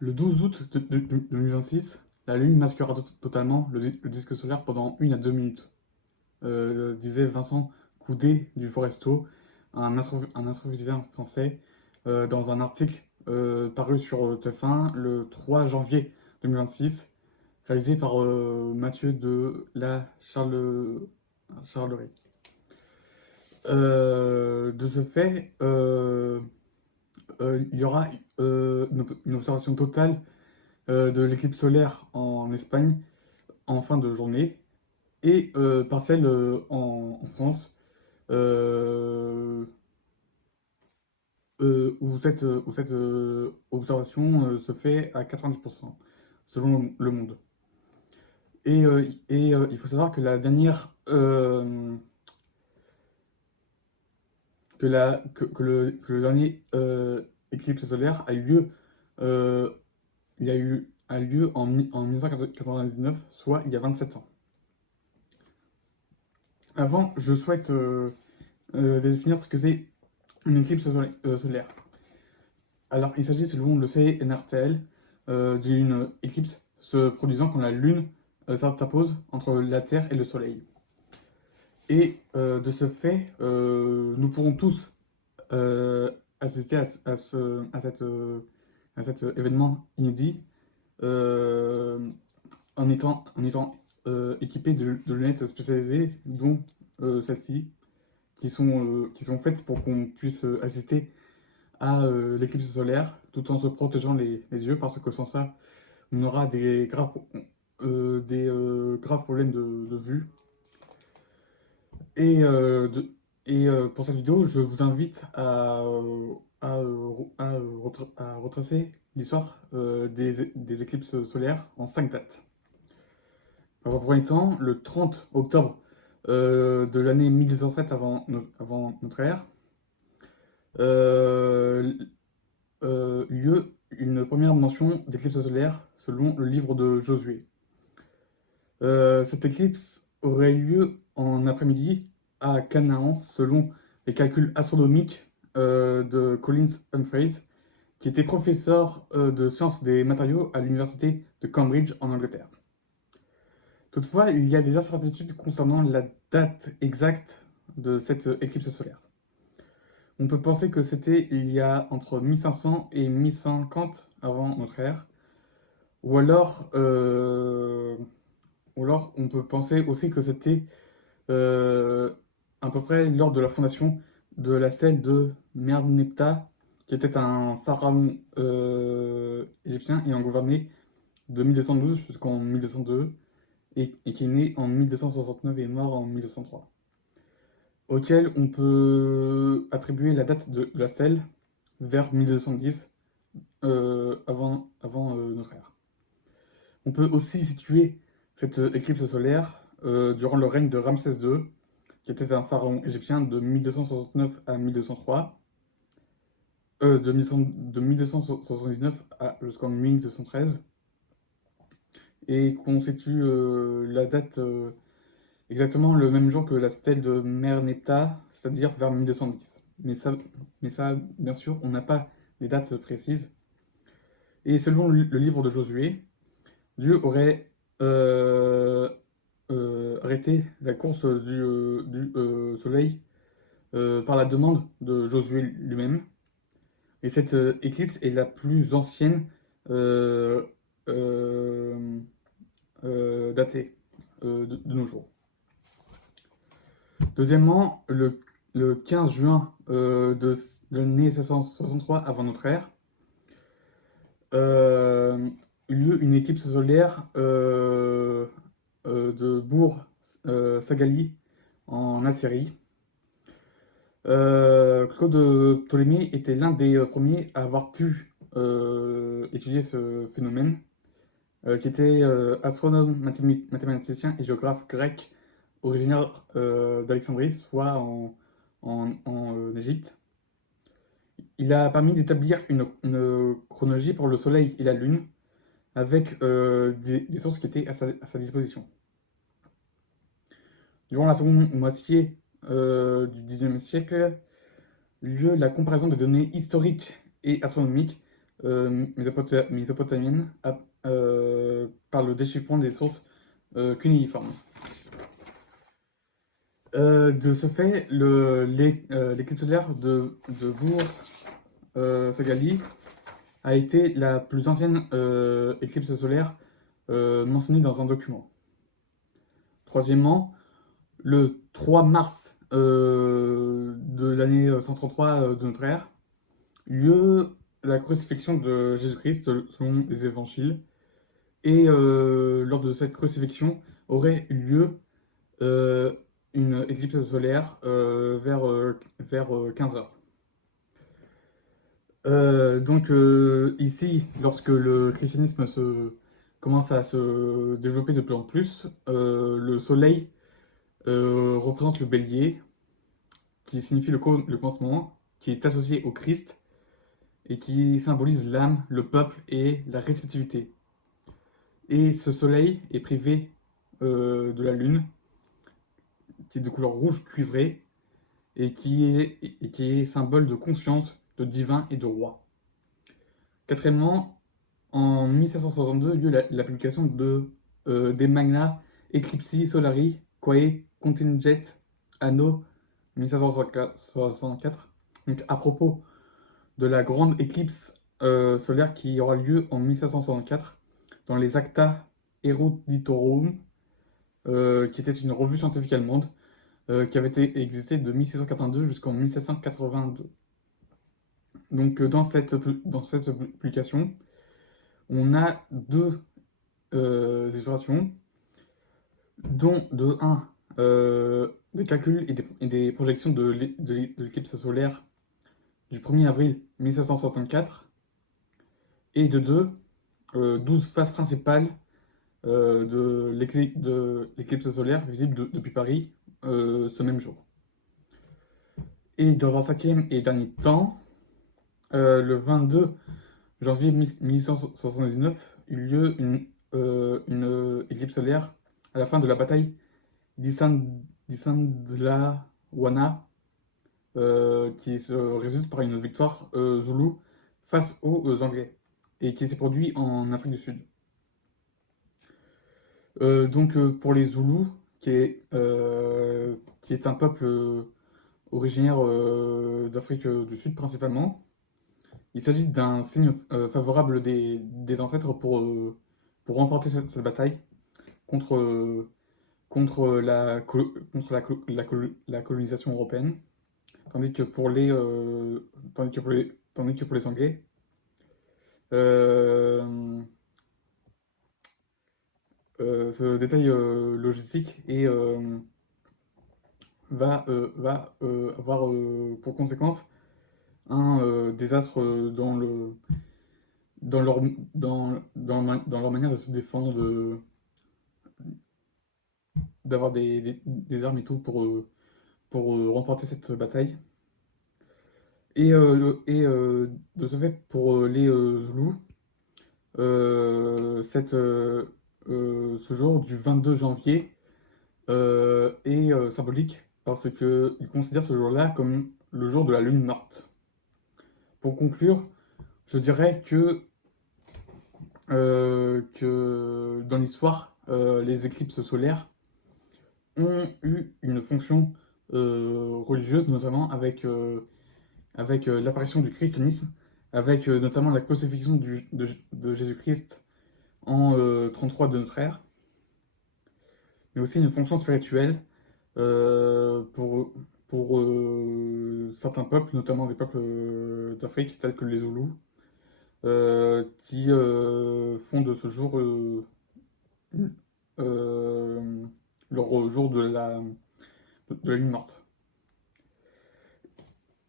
Le 12 août 2026, la Lune masquera totalement le disque solaire pendant 1 à 2 minutes, disait Vincent Coudet du Foresto, un astrophysicien français, dans un article paru sur TF1 le 3 janvier 2026, réalisé par Mathieu de la Charlerie. De ce fait, il y aura une observation totale de l'éclipse solaire en Espagne en fin de journée et partielle en France, euh, où cette observation se fait à 90% selon le monde. Et il faut savoir que la dernière que le dernier éclipse solaire a eu lieu, euh, a eu lieu en 1999, soit il y a 27 ans. Avant, je souhaite définir ce que c'est une éclipse solaire. Alors, il s'agit, selon le CNRTL, d'une éclipse se produisant quand la Lune s'interpose entre la Terre et le Soleil. Et de ce fait, nous pourrons tous euh, assister à cet événement inédit euh, en étant équipés de lunettes spécialisées, dont celles-ci, qui sont faites pour qu'on puisse assister à l'éclipse solaire tout en se protégeant les yeux, parce que sans ça, on aura graves problèmes de vue. Et, pour cette vidéo, je vous invite à retracer l'histoire des éclipses solaires en 5 dates. Dans un premier temps, le 30 octobre de l'année 1207 avant notre ère, euh, lieu une première mention d'éclipse solaire selon le livre de Josué. Cette éclipse aurait lieu en après-midi à Canaan selon les calculs astronomiques de Collins Humphreys, qui était professeur de sciences des matériaux à l'université de Cambridge en Angleterre. Toutefois, il y a des incertitudes concernant la date exacte de cette éclipse solaire. On peut penser que c'était il y a entre 1500 et 1050 avant notre ère, ou alors, euh, ou alors on peut penser aussi que c'était euh, à peu près lors de la fondation de la stèle de Merneptah, qui était un pharaon égyptien ayant gouverné de 1212 jusqu'en 1202 et qui est né en 1269 et est mort en 1203, auquel on peut attribuer la date de la stèle vers 1210 avant notre ère. On peut aussi situer cette éclipse solaire durant le règne de Ramsès II, qui était un pharaon égyptien de 1269 à 1203, de 1279 jusqu'en 1213, et constitue la date exactement le même jour que la stèle de Merneptah, c'est-à-dire vers 1210. Mais ça, bien sûr, on n'a pas des dates précises. Et selon le livre de Josué, Dieu aurait euh, arrêté la course du soleil par la demande de Josué lui-même. Et cette éclipse est la plus ancienne euh, euh, datée de nos jours. Deuxièmement, le 15 juin de l'année 763 avant notre ère, eut lieu une éclipse solaire de Bourg Sagali en Assyrie. Claude Ptolémée était l'un des premiers à avoir pu étudier ce phénomène, qui était astronome, mathématicien et géographe grec originaire d'Alexandrie, soit en Égypte. Il a permis d'établir une chronologie pour le Soleil et la Lune avec des sources qui étaient à sa disposition. Durant la seconde moitié du XIXe siècle, lieu la comparaison des données historiques et astronomiques mésopotamienne par le déchiffrement des sources cunéiformes. De ce fait, l'éclipse solaire de Bourg-Sagali a été la plus ancienne éclipse solaire mentionnée dans un document. Troisièmement, le 3 mars de l'année 133 de notre ère, lieu la crucifixion de Jésus-Christ selon les évangiles. Et lors de cette crucifixion aurait eu lieu euh, une éclipse solaire vers 15 heures. Donc ici, lorsque le christianisme commence à se développer de plus en plus, le soleil représente le bélier, qui signifie le commencement, qui est associé au Christ et qui symbolise l'âme, le peuple et la réceptivité. Et ce soleil est privé de la lune, qui est de couleur rouge cuivrée et qui est symbole de conscience, de divin et de roi. Quatrièmement, en 1762 a eu lieu la publication des Magna Eclipsi Solari Quae Contingit Anno 1764, donc à propos de la grande éclipse solaire qui aura lieu en 1764 dans les Acta Eruditorum, qui était une revue scientifique allemande qui avait existé de 1682 jusqu'en 1782. Donc dans cette publication, on a deux illustrations, dont de 1 des calculs et des projections de l'éclipse solaire du 1er avril 1764, et de 2, 12 phases principales de l'éclipse solaire visible depuis Paris ce même jour. Et dans un cinquième et dernier temps, le 22 janvier 1879, eut lieu une éclipse solaire à la fin de la bataille d'Isandlwana, qui se résulte par une victoire zoulou face aux Anglais, et qui s'est produit en Afrique du Sud. Donc pour les Zoulous, qui est un peuple originaire d'Afrique du Sud principalement, il s'agit d'un signe favorable des ancêtres pour remporter cette bataille contre, la colonisation européenne, tandis que pour les Anglais, euh, ce détail logistique va avoir pour conséquence un désastre dans leur, dans leur manière de se défendre, d'avoir des armes et tout pour remporter cette bataille. Et de ce fait, pour les Zoulous, ce jour du 22 janvier est symbolique parce qu'ils considèrent ce jour-là comme le jour de la lune morte. Pour conclure, je dirais que dans l'histoire, les éclipses solaires ont eu une fonction religieuse, notamment avec l'apparition du christianisme, avec notamment la crucifixion de Jésus-Christ en 33 de notre ère, mais aussi une fonction spirituelle pour certains peuples, notamment des peuples d'Afrique, tels que les Zoulous, qui font de ce jour leur jour de la lune morte.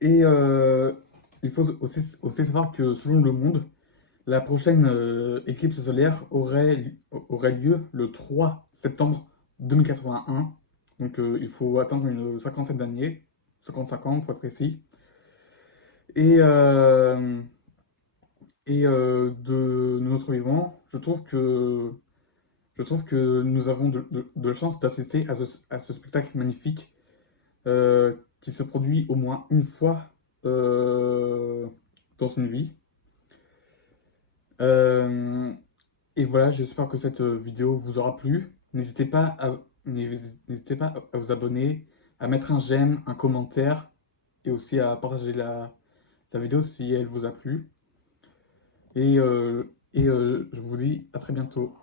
Et il faut aussi savoir que selon Le Monde, la prochaine éclipse solaire aurait lieu le 3 septembre 2081. Donc il faut attendre une cinquantaine d'années, 55 ans pour être précis. Et, de notre vivant, je trouve que nous avons de la chance d'assister à ce spectacle magnifique qui se produit au moins une fois dans une vie. Euh, et voilà, j'espère que cette vidéo vous aura plu. N'hésitez pas à vous abonner, à mettre un j'aime, un commentaire et aussi à partager la vidéo si elle vous a plu. Et je vous dis à très bientôt.